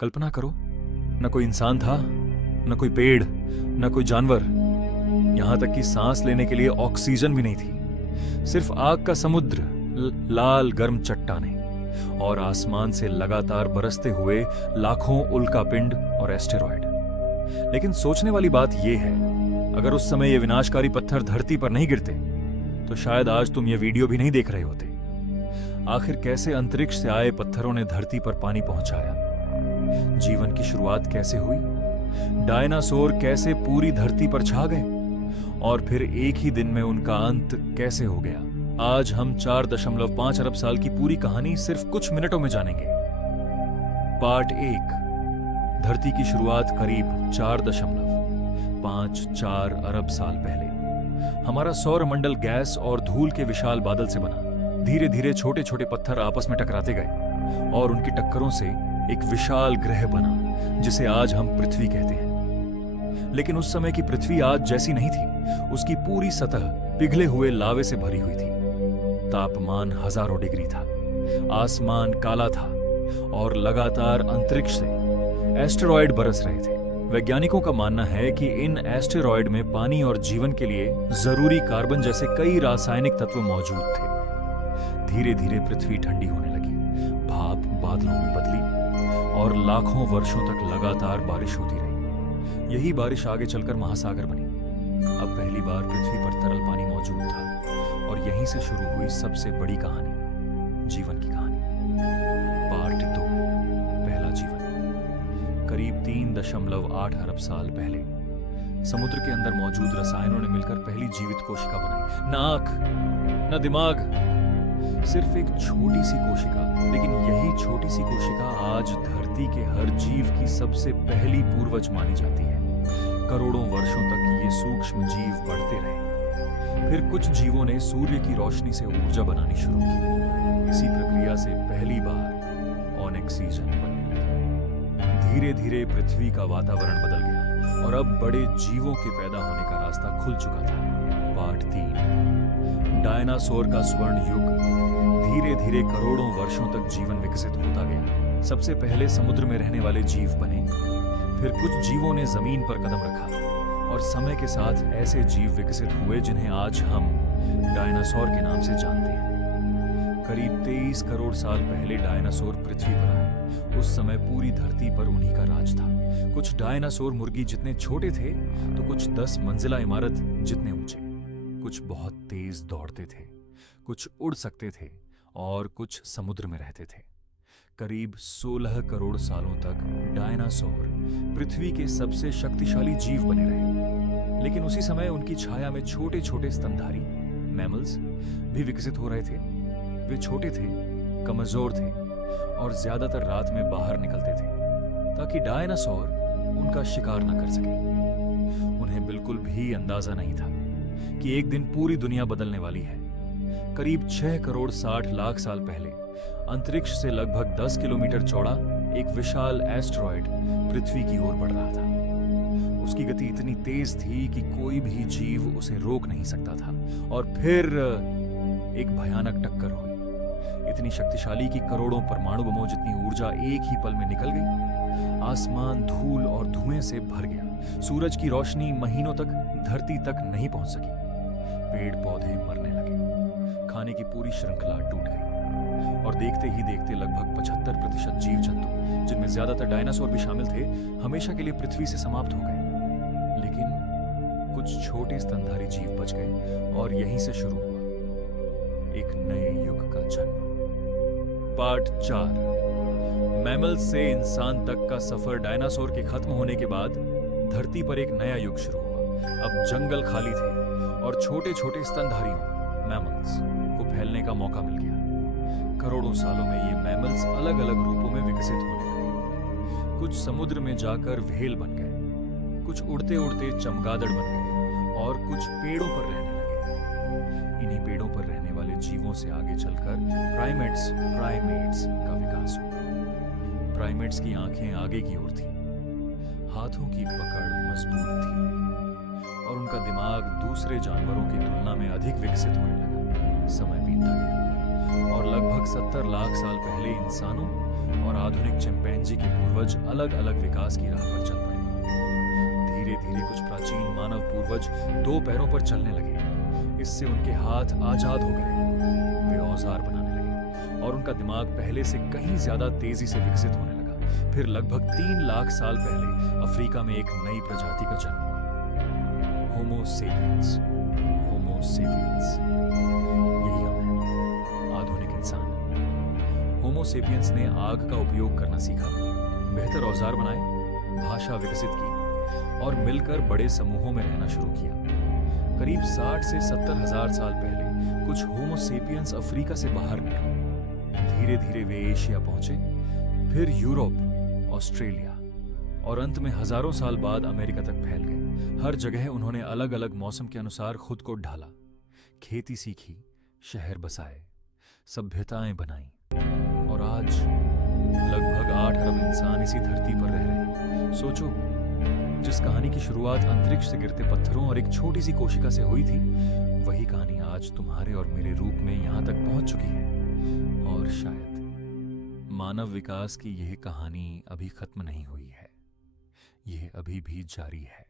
कल्पना करो, न कोई इंसान था, न कोई पेड़, न कोई जानवर, यहां तक कि सांस लेने के लिए ऑक्सीजन भी नहीं थी। सिर्फ आग का समुद्र, लाल गर्म चट्टानें और आसमान से लगातार बरसते हुए लाखों उल्कापिंड और एस्टेरॉयड। लेकिन सोचने वाली बात यह है, अगर उस समय ये विनाशकारी पत्थर धरती पर नहीं गिरते तो शायद आज तुम ये वीडियो भी नहीं देख रहे होते। आखिर कैसे अंतरिक्ष से आए पत्थरों ने धरती पर पानी पहुंचाया? जीवन की शुरुआत कैसे हुई? डायनासोर कैसे पूरी धरती पर छा गए? और फिर एक ही दिन में उनका अंत कैसे हो गया? आज हम 4.5 अरब साल की पूरी कहानी सिर्फ कुछ मिनटों में जानेंगे। पार्ट 1, धरती की शुरुआत करीब 4.54 अरब साल पहले। हमारा सौरमंडल गैस और धूल के विशाल बादल से बना। धीरे धीरे छोटे छोटे पत्थर आपस में टकराते गए और उनकी टक्करों से एक विशाल ग्रह बना जिसे आज हम पृथ्वी कहते हैं। लेकिन उस समय की पृथ्वी आज जैसी नहीं थी। उसकी पूरी सतह पिघले हुए लावे से भरी हुई थी। तापमान हजारों डिग्री था, आसमान काला था और लगातार अंतरिक्ष से एस्टेरॉयड बरस रहे थे। वैज्ञानिकों का मानना है कि इन एस्टेरॉयड में पानी और जीवन के लिए जरूरी कार्बन जैसे कई रासायनिक तत्व मौजूद थे। धीरे धीरे पृथ्वी ठंडी होने लगी, भाप बादलों में बदली और लाखों वर्षों तक लगातार बारिश होती रही। यही बारिश आगे चलकर महासागर बनी। अब पहली बार पृथ्वी पर तरल पानी मौजूद था और यहीं से शुरू हुई सबसे बड़ी कहानी, जीवन की कहानी। पार्ट 2, पहला जीवन। करीब 3.8 अरब साल पहले समुद्र के अंदर मौजूद रसायनों ने मिलकर पहली जीवित कोशिका बनाई। न आंख, न दिमाग, सिर्फ एक छोटी सी कोशिका। लेकिन यही छोटी सी कोशिका आज धरती के हर जीव की सबसे पहली पूर्वज मानी जाती है। करोड़ों वर्षों तक ये सूक्ष्म जीव बढ़ते रहे। फिर कुछ जीवों ने सूर्य की रोशनी से ऊर्जा बनानी शुरू की। इसी प्रक्रिया से पहली बार ऑक्सीजन बनने लगा। धीरे धीरे पृथ्वी का वातावरण बदल गया और अब बड़े जीवों के पैदा होने का रास्ता खुल चुका था। पार्ट 3, डायनासोर का स्वर्ण युग। धीरे धीरे करोड़ों वर्षों तक जीवन विकसित होता गया। सबसे पहले समुद्र में रहने वाले जीव बने, फिर कुछ जीवों ने जमीन पर कदम रखा और समय के साथ ऐसे जीव विकसित हुए जिन्हें आज हम डायनासोर के नाम से जानते हैं। करीब 23 करोड़ साल पहले डायनासोर पृथ्वी पर आए। उस समय पूरी धरती पर उन्हीं का राज था। कुछ डायनासोर मुर्गी जितने छोटे थे तो कुछ 10 मंजिला इमारत जितने ऊंचे। कुछ बहुत तेज दौड़ते थे, कुछ उड़ सकते थे और कुछ समुद्र में रहते थे। करीब 16 करोड़ सालों तक डायनासोर पृथ्वी के सबसे शक्तिशाली जीव बने रहे। लेकिन उसी समय उनकी छाया में छोटे छोटे स्तनधारी मैमल्स भी विकसित हो रहे थे। वे छोटे थे, कमजोर थे और ज्यादातर रात में बाहर निकलते थे ताकि डायनासोर उनका शिकार न कर सके। उन्हें बिल्कुल भी अंदाजा नहीं था कि एक दिन पूरी दुनिया बदलने वाली है। करीब 6 करोड़ 60 लाख साल पहले अंतरिक्ष से लगभग 10 किलोमीटर चौड़ा एक विशाल एस्टेरॉयड पृथ्वी की ओर बढ़ रहा था। उसकी गति इतनी तेज थी कि कोई भी जीव उसे रोक नहीं सकता था। और फिर एक भयानक टक्कर हुई, इतनी शक्तिशाली कि करोड़ों परमाणु बमों जितनी ऊर्जा एक ही पल में निकल गई। आसमान धूल और धुएं से भर गया। सूरज की रोशनी महीनों तक धरती तक नहीं पहुंच सकी। पेड़ पौधे मरने लगे, खाने की पूरी श्रृंखला टूट गई और देखते ही देखते लगभग 75% जीव जंतु, जिनमें ज्यादातर डायनासोर भी शामिल थे, हमेशा के लिए पृथ्वी से समाप्त हो गए। लेकिन कुछ छोटे स्तनधारी जीव बच गए और यहीं से शुरू हुआ एक नए युग का जन्म। पार्ट 4, मैमल से इंसान तक का सफर। डायनासोर के खत्म होने के बाद धरती पर एक नया युग शुरू हुआ। अब जंगल खाली थे और छोटे छोटे स्तनधारियों मैमल्स को फैलने का मौका मिल गया। करोड़ों सालों में ये मैमल्स अलग अलग रूपों में विकसित होने लगे। कुछ समुद्र में जाकर व्हेल बन गए, कुछ उड़ते उड़ते चमगादड़ बन गए और कुछ पेड़ों पर रहने लगे। इन्हीं पेड़ों पर रहने वाले जीवों से आगे चलकर प्राइमेट्स का विकास हुआ। प्राइमेट्स की आंखें आगे की ओर थीं, हाथों की पकड़ मजबूत थी और उनका दिमाग दूसरे जानवरों की तुलना में अधिक विकसित होने लगा। समय बीतता गया और लगभग 70 लाख साल पहले इंसानों और आधुनिक चिंपैंजी के पूर्वज अलग अलग विकास की राह पर चल पड़े। धीरे धीरे कुछ प्राचीन मानव पूर्वज दो पैरों पर चलने लगे। इससे उनके हाथ आजाद हो गए। वे औजार बनाने लगे और उनका दिमाग पहले से कहीं ज्यादा तेजी से विकसित होने लगा। फिर लगभग 3 लाख साल पहले अफ्रीका में एक नई प्रजाति का जन्म हुआ, होमो सेपियंस। होमो सेपियंस, यही हम हैं, आधुनिक इंसान। होमो सेपियंस ने आग का उपयोग करना सीखा, बेहतर औजार बनाए, भाषा विकसित की और मिलकर बड़े समूहों में रहना शुरू किया। करीब 60 से 70 हजार साल पहले कुछ होमो सेपियंस अफ्रीका से बाहर निकले। धीरे धीरे वे एशिया पहुंचे, फिर यूरोप, ऑस्ट्रेलिया और अंत में हजारों साल बाद अमेरिका तक फैल गए। हर जगह उन्होंने अलग अलग मौसम के अनुसार खुद को ढाला, खेती सीखी, शहर बसाए, सभ्यताएं बनाई और आज लगभग 8 अरब इंसान इसी धरती पर रह रहे हैं। सोचो, जिस कहानी की शुरुआत अंतरिक्ष से गिरते पत्थरों और एक छोटी सी कोशिका से हुई थी, वही कहानी आज तुम्हारे और मेरे रूप में यहां तक पहुंच चुकी है। और शायद मानव विकास की यह कहानी अभी खत्म नहीं हुई है, यह अभी भी जारी है।